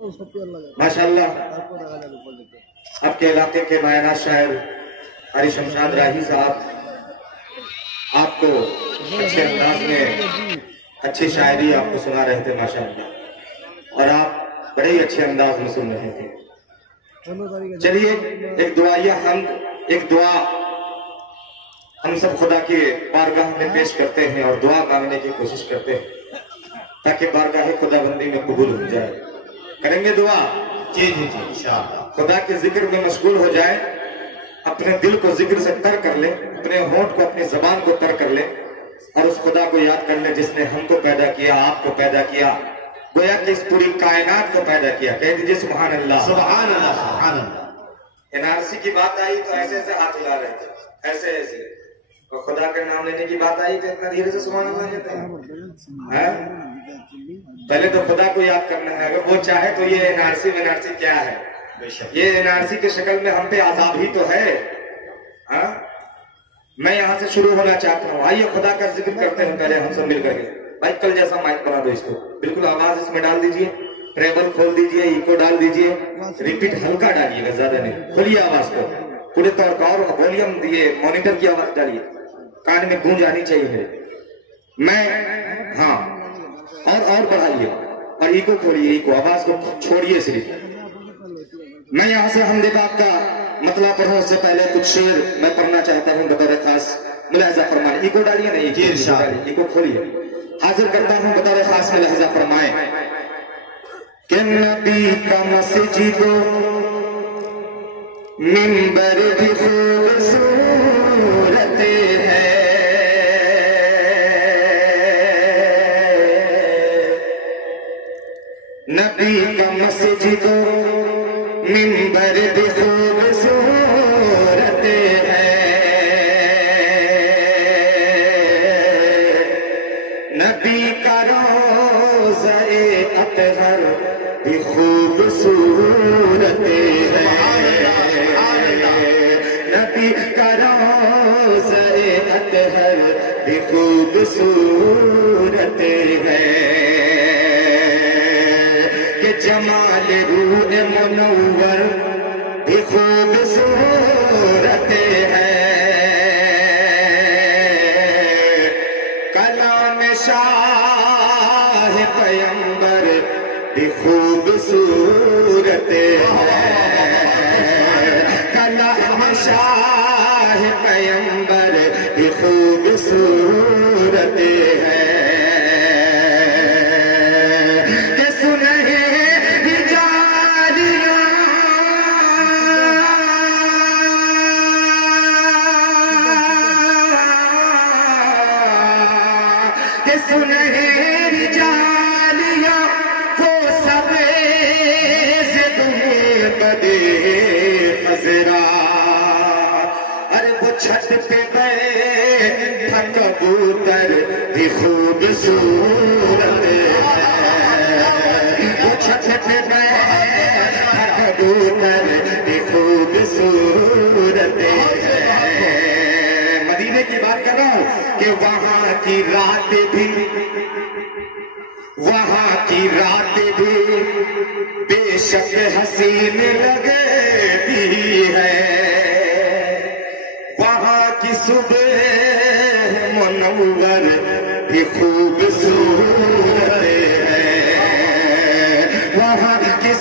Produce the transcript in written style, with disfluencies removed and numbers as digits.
माशाअल्लाह आपके इलाके के नायना शायर हरी शमशाद राही साहब आपको अच्छे अंदाज में अच्छी शायरी आपको सुना रहे थे माशाअल्लाह, और आप बड़े ही अच्छे अंदाज में सुन रहे थे। चलिए एक दुआया एक दुआ हम सब खुदा के बारगाह में पेश करते हैं और दुआ मांगने की कोशिश करते हैं ताकि बारगाह खुदाबंदी में कबूल हो जाए। करेंगे दुआ? जी जी जी इंशाअल्लाह। खुदा के जिक्र में मशगूल हो जाए, अपने दिल को जिक्र से तर कर ले, अपने होंठ को अपनी जबान को तर कर ले और उस खुदा को याद कर ले जिसने हमको पैदा किया, आपको पैदा किया, गोया कि इस पूरी कायनात को पैदा किया। कह दीजिए सुभान अल्लाह। सुभान अल्लाह सुभान अल्लाह। एनआरसी की बात आई तो ऐसे ऐसे हाथ हिला रहे थे, ऐसे ऐसे, और खुदा का नाम लेने की बात आई तो इतना धीरे से सुभान अल्लाह कहते हैं। पहले तो खुदा को याद करना है, अगर वो चाहे तो ये एनआरसी क्या है? ये एनआरसी की शक्ल में हम पे आजाब ही तो है। हाँ, मैं यहाँ से शुरू होना चाहता हूँ। आइए खुदा का जिक्र करते हैं पहले हम सब मिल करके। भाई कल जैसा माइक बना दो इसको, बिल्कुल आवाज इसमें डाल दीजिए, ट्रेबल खोल दीजिए, इको डाल दीजिए, रिपीट हल्का डालिएगा, ज्यादा नहीं। खोलिए आवाज को पूरे तौर पर और वॉल्यूम दिए, मॉनिटर की आवाज डालिए, कान में गूंज आनी चाहिए। मैं हाँ और बढ़ाइए और इको खोलिए, इको आवाज को छोड़िए सिर्फ। मैं यहाँ से हमदे पाक का मतलब पढ़ने से पहले कुछ शेर मैं पढ़ना चाहता हूँ बतौर खास मुलाहिजा फरमाए। इको डालिए नहीं, इको खोलिए। हाजिर करता हूँ बतौर खास मुलाहिजा फरमाए कि नबी का मस्जिदो मिंबर भी खूबसूरत है, नबी का मस्जिदो मिंबर भी खूबसूरत है, नबी का रोज़ा-ए अतहर भी खूबसूरत है, नबी का रोज़ा-ए अतहर भी खूबसूरत है, कि जमाल रूह मुनव्वर भी खूबसूरत है, कलाम शाह पैगंबर भी खूबसूरत है, कलाम शाह पैगंबर भी खूबसूरत है, सुनहरी जालियां वो सब बदे खजरा, अरे वो छत पे बैठा कबूतर भी खूबसूरत है, वो छत पे बैठा कबूतर भी खूबसूरत है। मदीने की बात कर रहा हूँ कि वहां की रात भी बेशक हसीन लगती है, वहां की सुबह मुनव्वर भी खूबसूरत है, वहां की